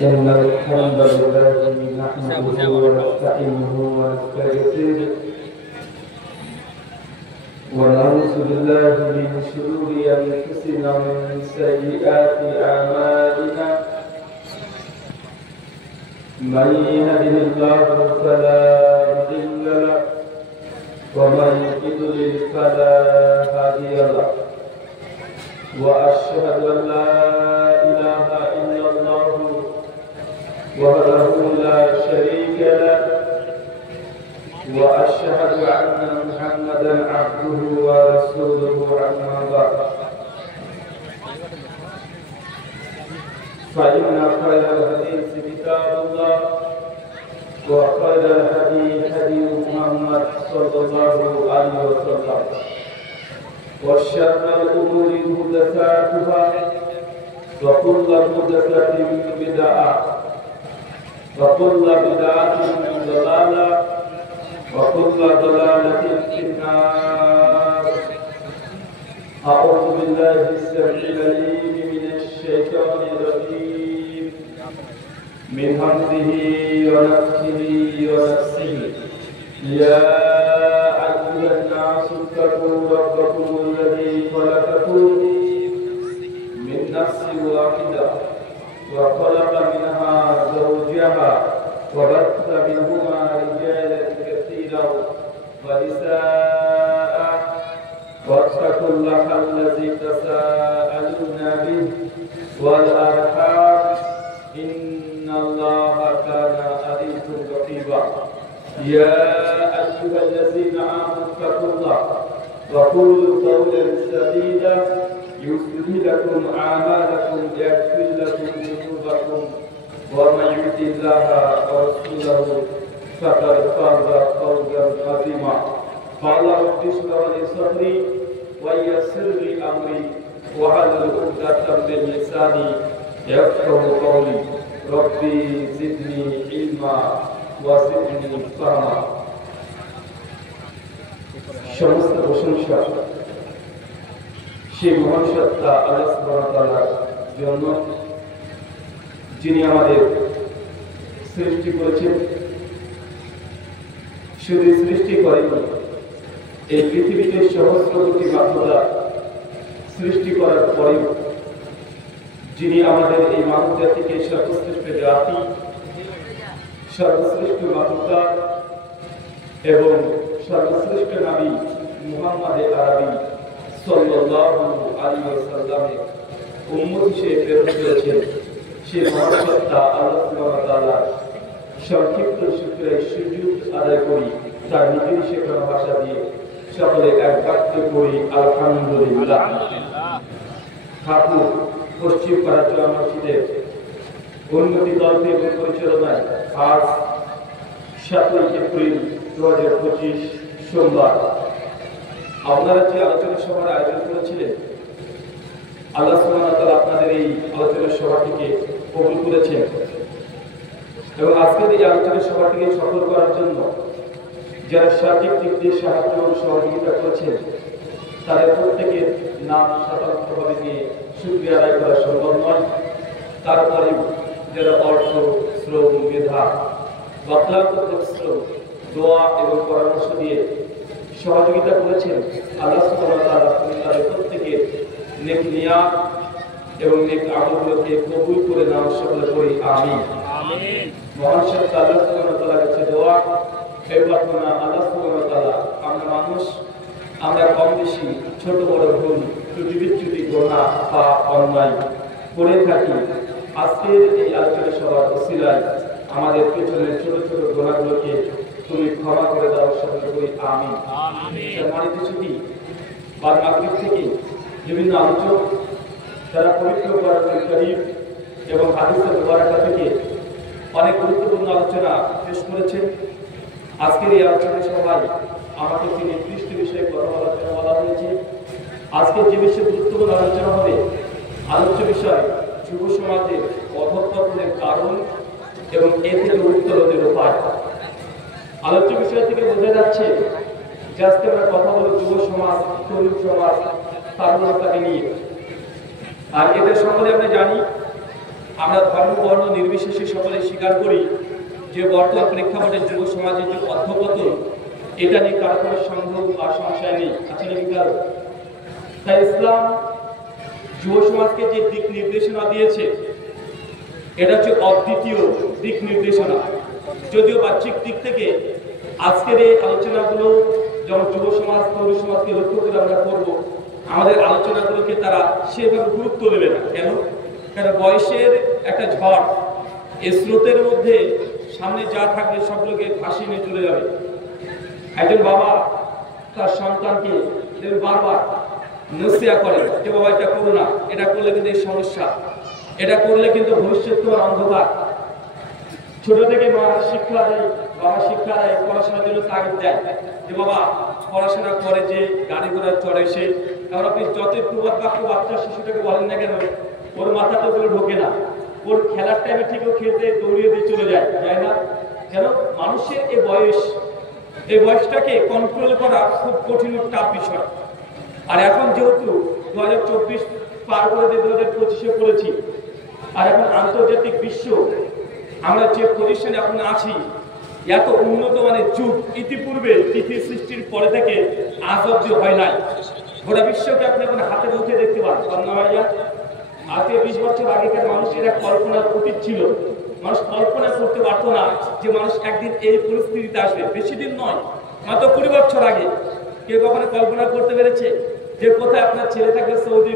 إن الحمد لله نحمده ونستعينه ونستغفره ونعوذ بالله من شرور أنفسنا ومن سيئات أعمالنا من يهده الله فلا مضل له ومن يضلل فلا هادي له وأشهد أن لا إله إلا الله وحده لا شريك له وأشهد أن محمدا عبده ورسوله أما بعد فإن خير الحديث كتاب الله وخير الهدي هدي محمد صلى الله عليه وسلم وشر الأمور محدثاتها وكل محدثة بدعة وكل بدعة ضلالة وكل ضلالة في النار. أعوذ بالله السميع العليم من الشيطان الرجيم من همزه ونفخه ونفسه. يا أيها الناس اتقوا ربكم الذي خلقكم من نفس واحدة وخلق منها زوجها وبث منهما رجالا كثيرا ونساء واتقوا الله الذي تساءلون به والأرحام إن الله كان عليكم رقيبا. يا أيها الذين آمنوا اتقوا الله وقولوا قولا سديدا يصلح لكم أعمالكم ويغفر لكم ذنوبكم ومن يطع الله ورسوله فقد فاز فوزا عظيما. قال رب اشرح لي صدري ويسر لي أمري واحلل عقدة من لساني يفقهوا قولي. ربي زدني علما وزدني فهما. সমস্ত প্রশংসা সেই মহান সত্তা আল্লাহ সুবহানাহু ওয়া তাআলার জন্য, যিনি আমাদের সৃষ্টি করেছেন। শুধু সৃষ্টি করেননি, এই পৃথিবীতে সহস্র কোটি মানবতা সৃষ্টি করার পরেও যিনি আমাদের এই মানব জাতিকে সর্বশ্রেষ্ঠ জাতি, সর্বশ্রেষ্ঠ মানবতা এবং সর্বশ্রেষ্ঠ নবী মুহাম্মদ আরবি সাল্লাল্লাহু আলাইহি ওয়াসাল্লামের উম্মত হিসেবে প্রেরণ করেছেন, সেই মহান সত্তা আল্লাহ সুবহানাহু ওয়া তাআলার সংক্ষিপ্ত শুকরিয়া সুজুদ আদায় করি। তার নিজের শেখানো ভাষা দিয়ে সকলে এক বাক্যে পড়ি আলহামদুলিল্লাহ। ঠাকুর পশ্চিম পাড়া মসজিদের উন্নতি দলটি এবং পরিচালনায় আজ 7 এপ্রিল 2025 সোমবার আপনারা যে আলোচনা সভার আয়োজন করেছিলেন, আল্লাহ সুবহানাহু ওয়া তাআলা আপনাদের এই আলোচনা সভাটিকে কবুল করেছেন এবং আজকের এই আলোচনা সভাটিকে সফল করার জন্য যারা সার্বিক দিক দিয়ে সাহায্য এবং সহযোগিতা করেছেন তাদের প্রত্যেকের নাম স্বতন্ত্রভাবে নিয়ে শুকরিয়া আদায় করা সম্ভব নয়। তারপরে যারা অর্থ, শ্রম, মেধা, বাক্লান্ত পরিশ্রম, দোয়া এবং পরামর্শ দিয়ে সহযোগিতা করেছেন, আল্লাহ সুবহানাহু ওয়া তাআলা তাদের প্রত্যেকের নেক নিয়াত এবং নেক আমলগুলোকে কবুল করে নেওয়ার সকলে করি আমিন। মহান সত্তা আল্লাহ সুবহানাহু ওয়া তাআলার কাছে দোয়া এই প্রার্থনা, আল্লাহ সুবহানাহু ওয়া তাআলা আমরা মানুষ, আমরা কম বেশি ছোট বড় ভুল ত্রুটি বিচ্যুতি গুনাহ পাপ অন্যায় করে থাকি। আজকের এই আলোচনা সভার ওসিলায় আমাদের পেছনের ছোট ছোট গুনাহগুলোকে তুমি ক্ষমা করে দাও সকলে করি আমিন। সম্মানিত ছুটি বা মাগরিব থেকে বিভিন্ন আলোচক যারা পবিত্র কোরআনুল কারীম এবং হাদিসের মুবারাকা থেকে অনেক গুরুত্বপূর্ণ আলোচনা পেশ করেছেন। আজকের এই আলোচনা সভায় আমাকে একটি নির্দিষ্ট বিষয়ে কথা বলার জন্য বলা হয়েছে। আজকের যে বিষয়ে গুরুত্বপূর্ণ আলোচনা হবে, আলোচ্য বিষয় যুব সমাজের অধঃপতনের কারণ এবং এ থেকে উত্তরণের উপায়। আলোচ্য বিষয় থেকে বোঝা যাচ্ছে যে আজকে আমরা কথা বলব যুব সমাজ, তরুণ সমাজ, তারুণ্যতাকে নিয়ে। আর এদের সম্বন্ধে আমরা জানি আমরা ধর্ম বর্ণ নির্বিশেষে সকলে স্বীকার করি যে বর্তমান প্রেক্ষাপটে যুব সমাজের যে অধঃপতন, এটা নিয়ে কারো কোনো সন্দেহ বা সংশয় নেই, আছে নাকি কারো? তাই ইসলাম যুব সমাজকে যে দিক নির্দেশনা দিয়েছে এটা হচ্ছে অদ্বিতীয় দিক নির্দেশনা। যদিও বাহ্যিক দিক থেকে আজকের এই আলোচনাগুলো যেমন যুব সমাজ তরুণ সমাজকে লক্ষ্য করে আমরা করবো, আমাদের আলোচনাগুলোকে তারা সেভাবে গুরুত্ব দেবে না। কেন? কারণ বয়সের একটা ঝড়, এই স্রোতের মধ্যে সামনে যা থাকবে সবগুলোকে ভাসিয়ে নিয়ে চলে যাবে। একজন বাবা তার সন্তানকে বারবার নসিহা করে যে বাবা এটা করো না, এটা করলে কিন্তু এই সমস্যা, এটা করলে কিন্তু ভবিষ্যৎ তোমার অন্ধকার। ছোট থেকে মা শিক্ষা দেয়, বাবা শিক্ষা দেয়, পড়াশোনার জন্য তাগিদ দেয় যে বাবা পড়াশোনা করে, যে গাড়ি ঘোড়া চড়ে সে। কারণ আপনি যতই প্রবাদ বাক্য বাচ্চা শিশুটাকে বলেন না কেন, ওর মাথাটা ওগুলো ঢোকে না। ওর খেলার টাইমে ঠিকও খেলতে দৌড়িয়ে দিয়ে চলে যায় না? কেন? মানুষের এই বয়সটাকে কন্ট্রোল করা খুব কঠিন টাফ বিষয়। আর এখন যেহেতু 2024 পার করে দিয়ে 2025-এ পড়েছি, আর এখন আন্তর্জাতিক বিশ্ব আমরা যে পজিশনে এখন আছি, এত উন্নত মানের যুগ ইতিপূর্বে পৃথিবী সৃষ্টির পরে থেকে আজ অব্দি হয় নাই। গোটা বিশ্বকে আপনি এখন হাতে মুঠে দেখতে পান। আজকে 20 বছর আগেকার মানুষের এক কল্পনার অতীত ছিল। মানুষ কল্পনা করতে পারতো না যে মানুষ একদিন এই পরিস্থিতিতে আসবে। বেশি দিন নয়, মাত্র 20 বছর আগে কেউ কখনো কল্পনা করতে পেরেছে যে কোথায় আপনার ছেলে থাকবে সৌদি